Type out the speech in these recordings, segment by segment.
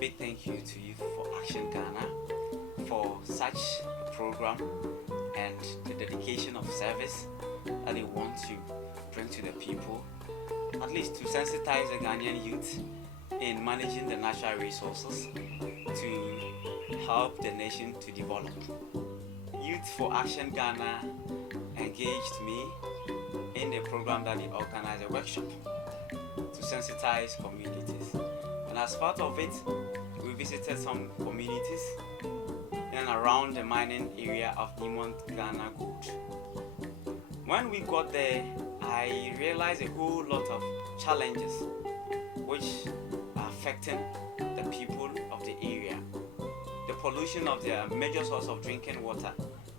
big thank you to Youth for Action Ghana for such a program and the dedication of service that they want to bring to the people, at least to sensitize the Ghanaian youth in managing the natural resources to help the nation to develop. Youth for Action Ghana engaged me in the program that they organized a workshop to sensitize communities. And as part of it, we visited some communities in and around the mining area of Dimont Ghana Gold. When we got there, I realized a whole lot of challenges which are affecting the people of the area. The pollution of their major source of drinking water,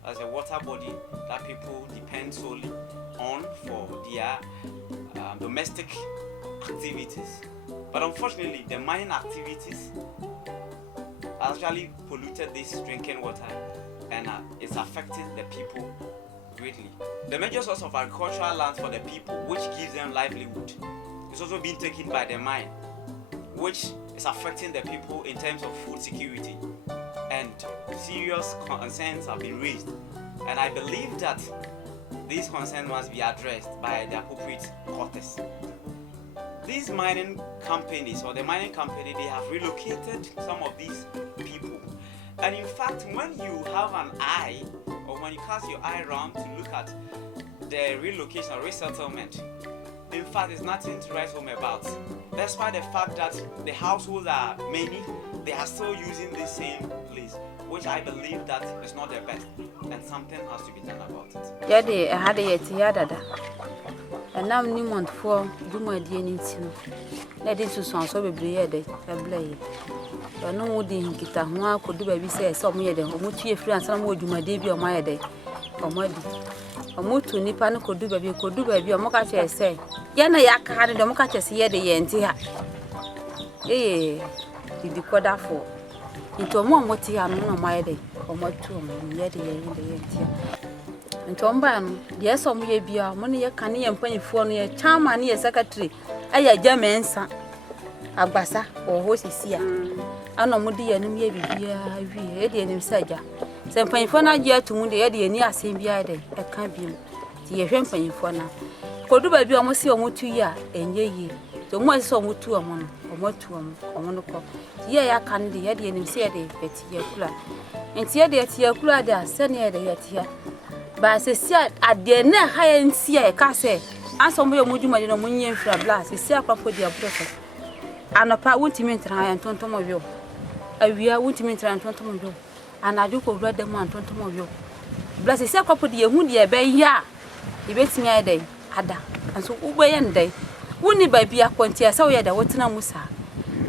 as a water body that people depend solely on for their domestic activities. But unfortunately, the mining activities actually polluted this drinking water and it's affecting the people greatly. The major source of agricultural land for the people, which gives them livelihood, is also being taken by the mine, which is affecting the people in terms of food security. And serious concerns have been raised. And I believe that these concerns must be addressed by the appropriate quarters. These mining companies, or the mining company, they have relocated some of these people. And in fact, when you have an eye, or when you cast your eye around to look at the relocation or resettlement, in fact, there's nothing to write home about. Despite the fact that the households are many, they are still using the same place, which I believe that is not the best, and something has to be done about it. Yeah, they had a yet, and now new month for do my DNA. Let it to sound so be a blade. But no wood in Kita, could do baby say some year, or much your friends, some would do my debut on my day, or muddy. A mood to Nippon could do baby, or Mokacha say. Yana yak had the Mokacha here the Yentia. Eh, did the quarter for into a more motiam on my day, or more tomb, yet the Yentia. And Tomban, yes, some year be our money a canny and penny for near charm and near secretary. A German son, a bassa or horse is here. I know Moody and me be Eddie and himself. Some penny for not yet to Moody Eddie and near same year, a campion. The champagne for now. Could do baby almost see a more 2 year and ye. So much so more 2 a month, or more 2 or 1 o'clock. Yea, I can't the Eddie and him say a year cooler. And see a year cooler there, send ye the yet here. But I say, at the end, high and see a casse. And some way, Mujuma, no money for a blast, is see a crop for their brother. And a part won't mean try and tontomo. A weir won't mean try and tontomo. And I do go read them one tontomo. Bless a crop for the wound, ye bay ya. He waits me a day, Ada, and so Uber and day. Wouldn't by be a quantia, so yet a Watina Musa.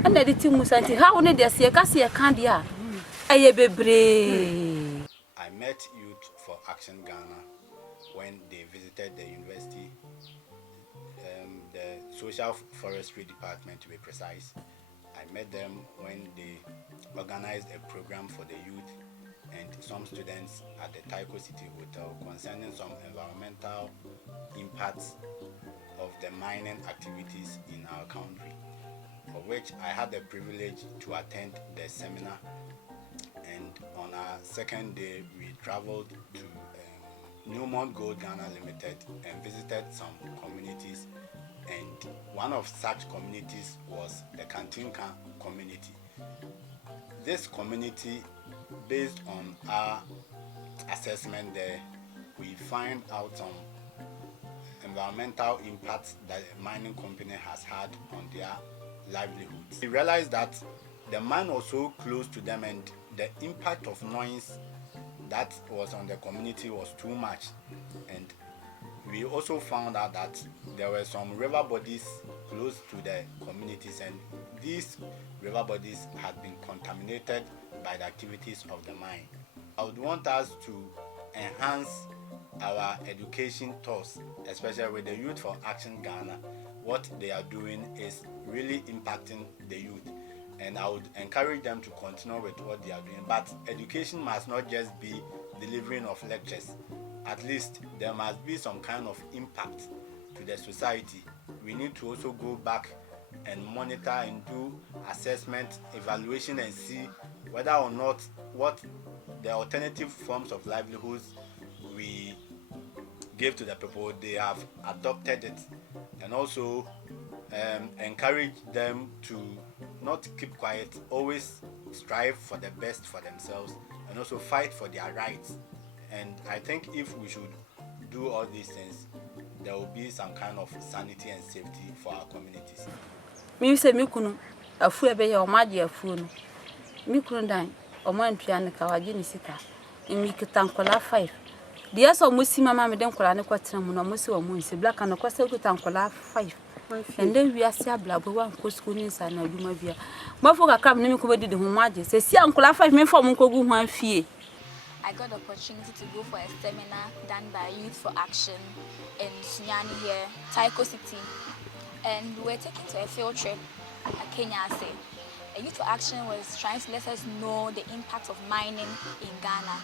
And I did to Musanti, how only they see a cassia candy. I be brave. I met Youth for Action Ghana when they visited the university, the Social Forestry Department to be precise. I met them when they organized a program for the youth and some students at the Taiko City Hotel concerning some environmental impacts of the mining activities in our country, for which I had the privilege to attend the seminar. And on our second day, we traveled to Newmont Gold Ghana Limited and visited some communities. And one of such communities was the Kantinka community. This community, based on our assessment there, we find out some environmental impacts that the mining company has had on their livelihoods. We realized that the mine was so close to them and the impact of noise that was on the community was too much. And we also found out that there were some river bodies close to the communities, and these river bodies had been contaminated by the activities of the mine. I would want us to enhance our education tours, especially with the Youth for Action Ghana. What they are doing is really impacting the youth, and I would encourage them to continue with what they are doing. But education must not just be delivering of lectures. At least there must be some kind of impact to the society. We need to also go back and monitor and do assessment, evaluation, and see whether or not what the alternative forms of livelihoods we give to the people, they have adopted it, and also encourage them to not keep quiet, always strive for the best for themselves, and also fight for their rights. And I think if we should do all these things, there will be some kind of sanity and safety for our communities. Me say me kunu afu ebe ya omaje afu no. Me kunu dan omantua ne ka waje ni sika. Imi kitankola 5. Dia so musi mama me den kola ne kwatena mu no musi wo mu nsi black na kwase kitankola 5. And then we are still blabber one co school inside na duma bia. Mafo ka kam ne me ko bedi de ho maje. Se si ankola 5 me fo mu nkogu ho afie. I got the opportunity to go for a seminar done by Youth for Action in Sunyani here, Taiko City. And we were taken to a field trip at Kenya. A Youth for Action was trying to let us know the impact of mining in Ghana.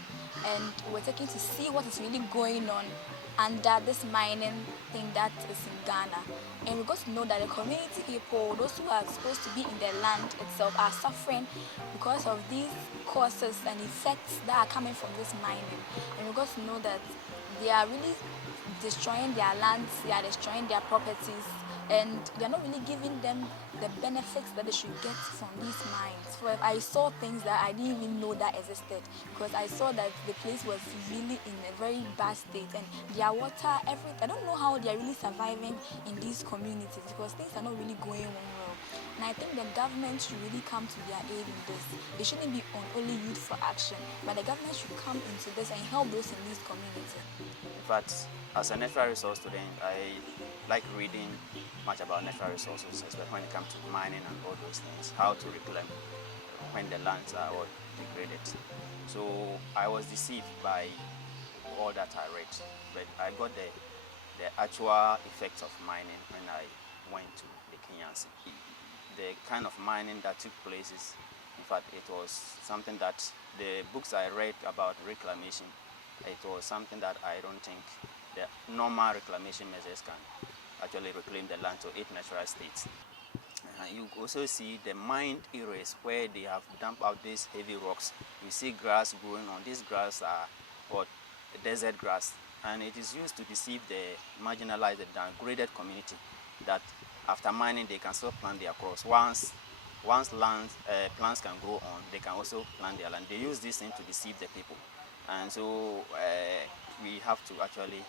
And we were taken to see what is really going on under this mining thing that is in Ghana. And we got to know that the community people, those who are supposed to be in the land itself, are suffering because of these causes and effects that are coming from this mining. And we got to know that they are really destroying their lands, they are destroying their properties, and they are not really giving them the benefits that they should get from these mines. So I saw things that I didn't even know that existed, because I saw that the place was really in a very bad state, and their water, everything. I don't know how they are really surviving in these communities, because things are not really going on well. And I think the government should really come to their aid in this. It shouldn't be on only Youth for Action, but the government should come into this and help those in these communities. In fact, as a natural resource student, I like reading much about natural resources, especially when it comes to mining and all those things, how to reclaim when the lands are all degraded. So I was deceived by all that I read, but I got the actual effects of mining when I went to the Kenyan Sea. The kind of mining that took place is, in fact, it was something that the books I read about reclamation, it was something that I don't think the normal reclamation measures can actually reclaim the land to its natural state. You also see the mined areas where they have dumped out these heavy rocks. You see grass growing on. These grass are what desert grass, and it is used to deceive the marginalized, the downgraded community that after mining they can still plant their crops. Once plants can grow on, they can also plant their land. They use this thing to deceive the people, and so we have to actually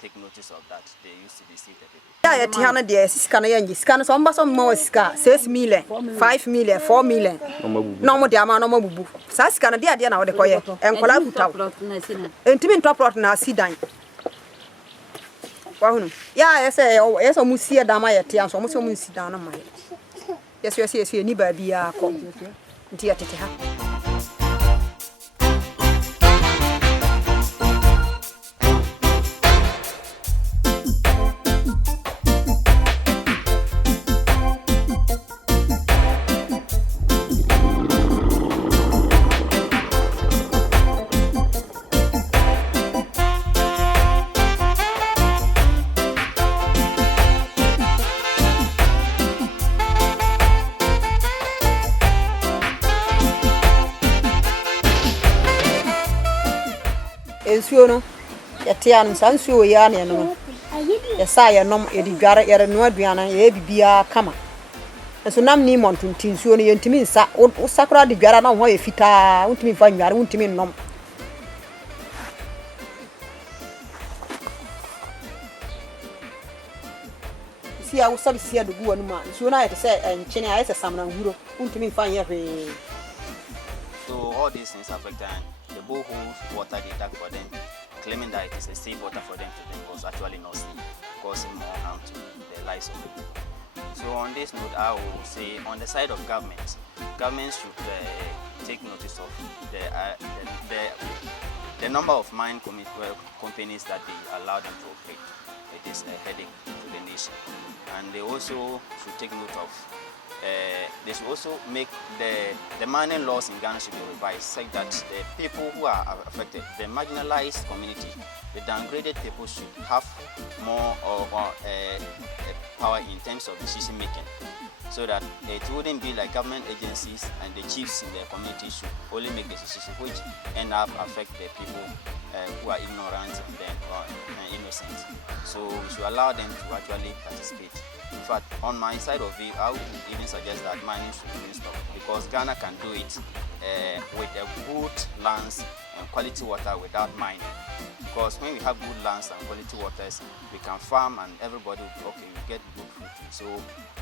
take notice of that. They used to deceive the people. Yeah, Tiana de Scan Yangi, scan some more 6 million, 5 million, 4 million. No more diamond, no more boo. Sascana, dear Diana, the coy, and Collaborator. Intimate top rot now, see dine. Yeah, I say, oh, yes, I must see a dama at Tians, almost almost down on my. Yes, you need to be a call. Dear Tita. Ensuono yetian sansuo ya ne no yesa ya nom edidware yere no aduana ye bibia kama enso nam ni montuntin suo no yentimi nsa usakura de dwara na ho ye fita untimi fa nware untimi nom si a usabi si a dugu anu ma suo na yete se enchene ayese samna nguro untimi fa ye hwe. So all these things affect the boreholes water they dug for them, claiming that it is a safe water for them to drink, was actually not safe, causing more harm to the lives of people. So on this note, I will say on the side of government should take notice of the number of mine companies that they allow them to operate. It is a headache to the nation, and they also should take note of they should also make the mining laws in Ghana should be revised, such that the people who are affected, the marginalized community, the downgraded people should have more power in terms of decision making, so that it wouldn't be like government agencies and the chiefs in the community should only make the decisions which end up affect the people who are ignorant and then innocent. So we should allow them to actually participate. In fact, on my side of it, I would even suggest that mining should be stopped, because Ghana can do it with a good lands and quality water without mining. Because when we have good lands and quality waters, we can farm and everybody will be okay, we get good food. So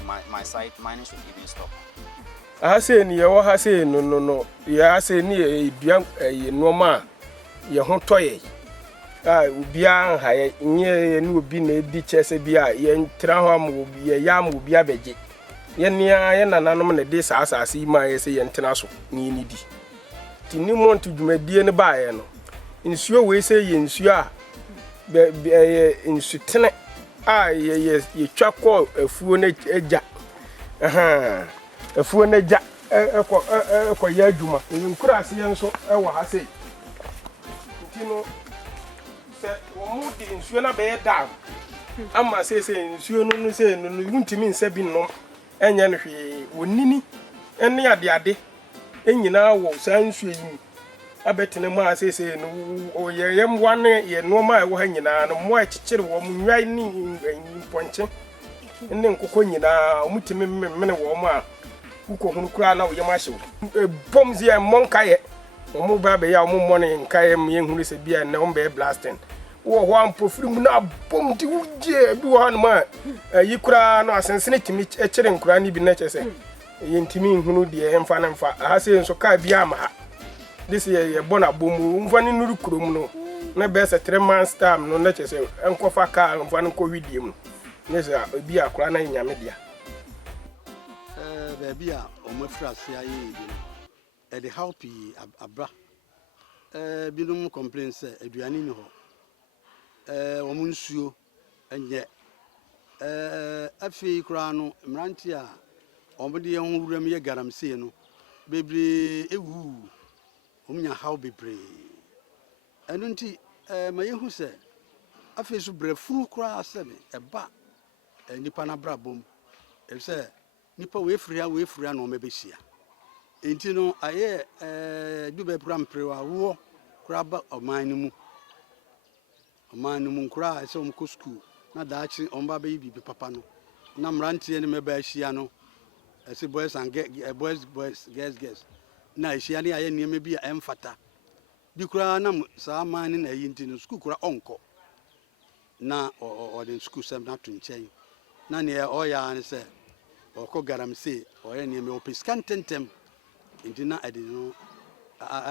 my side, mining should even stop. I say no. I say normal. Ye ho toye. Ubia ha nye ni obi na edi chese bia ye ntra ho am ye yam obi abeje. Ye nia ye nananom na de saasase ma ye se ye ntena so ni di. Ti ni montu dwumadie ne ba ye no. Nsuo we se ye nsuo a nsutene ye twakọ afuo na eja. Afuo na eja ekọ ya adwuma. Nkura ase ye nso ewo ha sei. Ntino se omu di nsuo na be dam. Ama se nsuo no se no wuntimi nsa bi no enye no hwe wonini ene ade enyina wo sa nsuo yi abetene mu asese no oyeyem wane ye no ma wo ha nyina no mo akikire wo mu nwai ni ponche enne nkoko nyina omutimi mmene wo mo a uko hunu kura na wo yem ahye bomzi e monkaye omo ba be ya omo mone nkaye me hunu se bia na ombe blasting wo ho ampofiri mu na bom di wuje bi wo hanu ma yi kura no asensene timi ekire nkura ni bi na chese ye ntimi hunu de emfa na mfa ha se nso ka bia ma ha this ye bona bomu mfa ni nuru kurom no na be se 3 months time no na chese enkofa ka mfa no ko widiem ne se obi akura na nyame dia be bia o mafra se aye bi e de help abra binum complain se aduane ni ho wo munsuo enye afi kura no mranti a omde ye ho wuram ye garamse no bebre ewu omnya how bebre enu nti ma yehu se afi so brefuru kura asebe eba nipa na brabom e se nipa we frua no mebehia enti no aye dube pramprewa wo kura ba oman mu kura se omko school na daachi omba be bibi papa no na mrantie ne meba ahia no ese boys and girls na ahia ne aye niam bi a emfata bi kura na sa man ne na yinti no school kura onko na o den school sem na to nchen na ne o ya ne se o ko garamse o ye niam o piskan tentem enti na ade no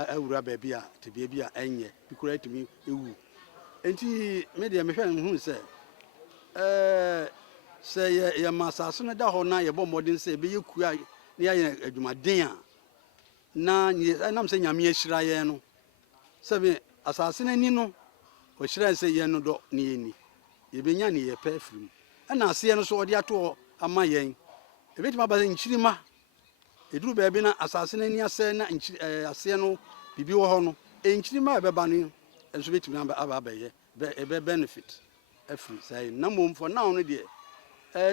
awura ba bi a te bi a enye bi kura etimi ewu enti media me hwe hu se se ye masaso ne da ho na ye bomodin se be yekua ne ya adwumaden a na nam se nyame ahira ye no se be asase na ni no o hira se ye no do ne ye ni ye benya ne ye pa firim na ase ye no so odi ato ama yen e betima ba nchirima eduru ba bi na asase na ni ase na ase no bibi wo ho no nchirima be ba no enso betima aba ye be benefit every say na mom for now no de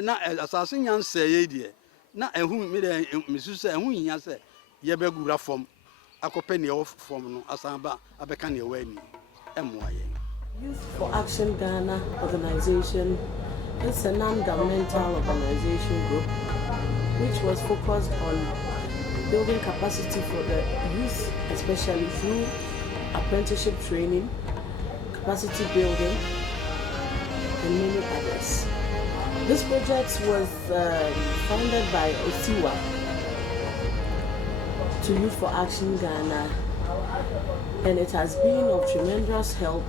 na asase nyanse ye de na ehu me de mesu se ehu nya se ye be gura fom akope ne ye fom no asamba abeka ne wani emwa ye. Youth for Action Ghana organization is a non-governmental organization group which was focused on building capacity for the youth, especially through apprenticeship training, capacity building, and many others. This project was founded by Osiwa to Youth for Action Ghana, and it has been of tremendous help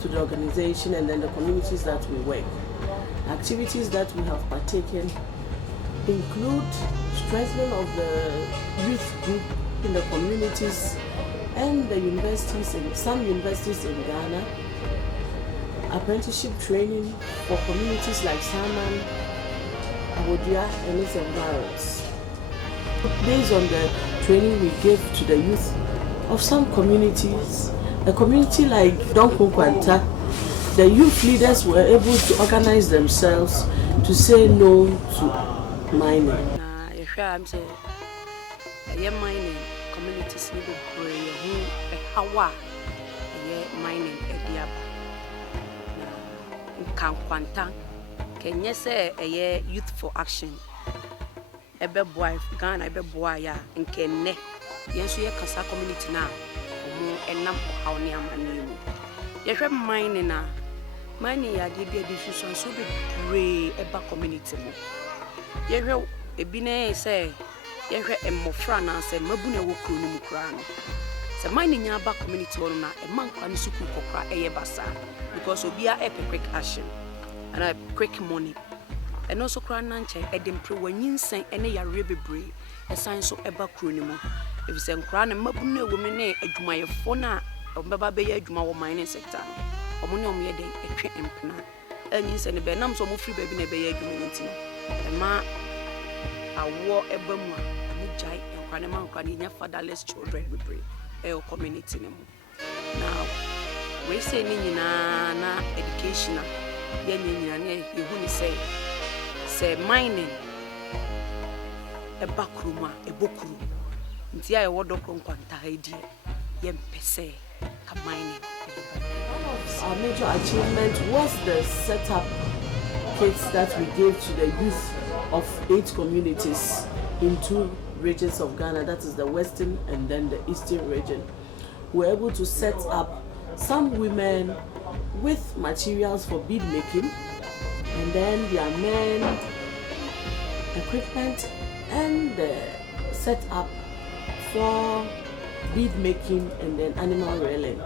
to the organization and then the communities that we work. Activities that we have partaken include strengthening of the youth group in the communities and the universities, in some universities in Ghana, apprenticeship training for communities like Saman, Abodia, and its environs. Based on the training we gave to the youth of some communities, a community like Donkun Kwanta, the youth leaders were able to organize themselves to say no to mining. Mining communities need to pray how mining Kwanta Kenya say a youth for action. Ebe boy Ghana ebe boy ya nkenne yenso ye kasa community na omo enam how ne amane mu ye hwe mining na mining ya de bia decision so be pray eba community mu ye hwe ebi na say ye hweemmofra na say mabu na wo kro ni mu kra no se mining nya ba community wono na e man kwa ni suku kokra eye basa because obia e quick action and a quick money. And also cry nanche edim pre wanyin sen ene yare bebre esan so eba kro ni mu if sen kra na mabunu ewome na adwumayefo na obeba be ya adwuma wo mining sector no omo ne omo ye den etwe empna anyin sen be nam so mo free baby na be ya adwuma nti no e ma awo eba mu a mo jai enkwa ne man kwa ni nya fatherless children bebre e community ni mu now we say ni nyina na educational ya nyina na ehu ni say mining a backroom, a bookroom. Ntia e wodo Kwanta idea. Yempese ka mining. One of our major achievement was the setup kits that we gave to the youth of 8 communities in 2 regions of Ghana, that is the western and then the eastern region. We were able to set up some women with materials for bead making, and then their men, equipment, and the setup for bead making and then animal rearing,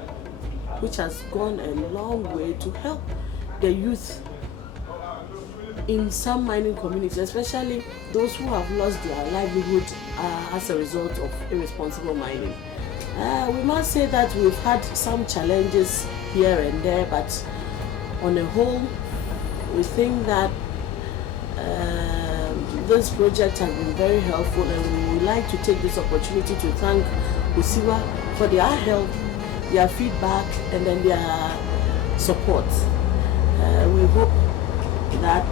which has gone a long way to help the youth in some mining communities, especially those who have lost their livelihood as a result of irresponsible mining. We must say that we've had some challenges here and there, but on the whole, we think that this project has been very helpful, and we would like to take this opportunity to thank Usiwa for their help, their feedback, and then their support. We hope that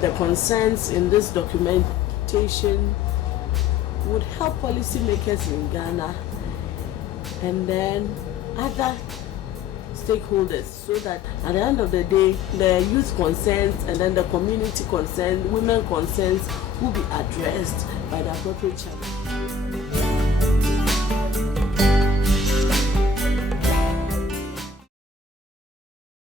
the concerns in this documentation would help policymakers in Ghana and then other stakeholders, so that at the end of the day, the youth concerns and then the community concerns, women concerns will be addressed by the appropriate channel.